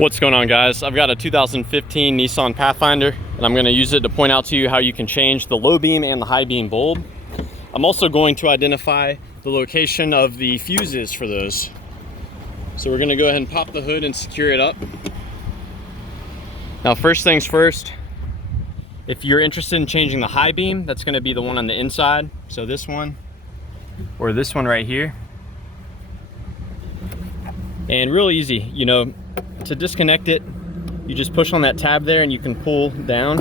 What's going on, guys? I've got a 2015 Nissan Pathfinder, and I'm going to use it to point out to you how you can change the low beam and the high beam bulb. I'm also going to identify the location of the fuses for those. So we're going to go ahead and pop the hood and secure it up. Now, first things first, if you're interested in changing the high beam, that's going to be the one on the inside. So this one, or this one right here. And real easy, you know, to disconnect it, you just push on that tab there and you can pull down.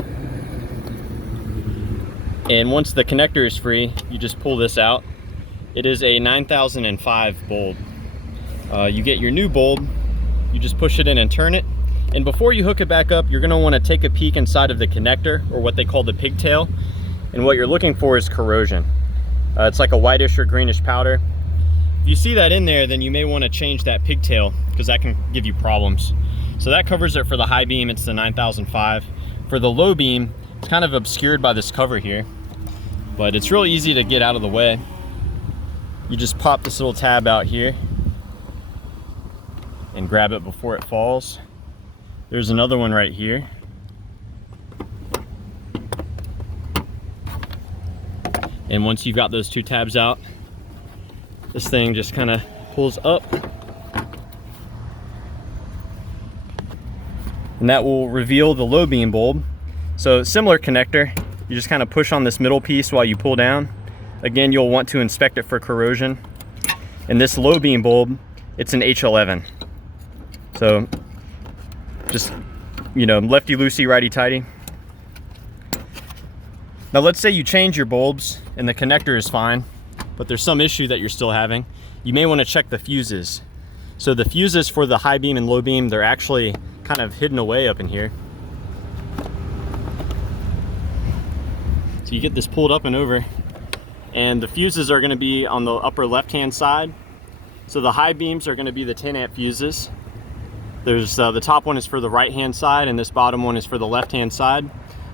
And once the connector is free, you just pull this out. It is a 9005 bulb. You get your new bulb, you just push it in and turn it. And before you hook it back up, you're gonna wanna take a peek inside of the connector, or what they call the pigtail. And what you're looking for is corrosion. It's like a whitish or greenish powder. If you see that in there, then you may want to change that pigtail, because that can give you problems. So that covers it for the high beam. It's the 9005. For the low beam, it's kind of obscured by this cover here, but it's real easy to get out of the way. You just pop this little tab out here and grab it before it falls. There's another one right here. And once you've got those two tabs out, this thing just kind of pulls up, and that will reveal the low beam bulb. So similar connector, you just kind of push on this middle piece while you pull down. Again, you'll want to inspect it for corrosion. And this low beam bulb, it's an H11. So just, you know, lefty loosey, righty tighty. Now let's say you change your bulbs and the connector is fine, but there's some issue that you're still having. You may want to check the fuses. So the fuses for the high beam and low beam, they're actually kind of hidden away up in here. So you get this pulled up and over, and the fuses are going to be on the upper left hand side. So the high beams are going to be the 10 amp fuses. There's the top one is for the right hand side, and this bottom one is for the left hand side.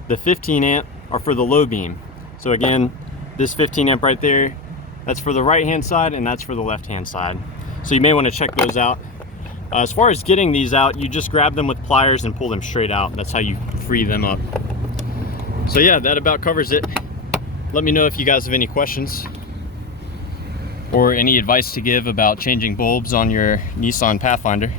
The 15 amp are for the low beam. So again, this 15 amp right there, that's for the right hand side, and that's for the left hand side. So you may want to check those out. As far as getting these out, you just grab them with pliers and pull them straight out. That's how you free them up. So yeah, that about covers it. Let me know if you guys have any questions or any advice to give about changing bulbs on your Nissan Pathfinder.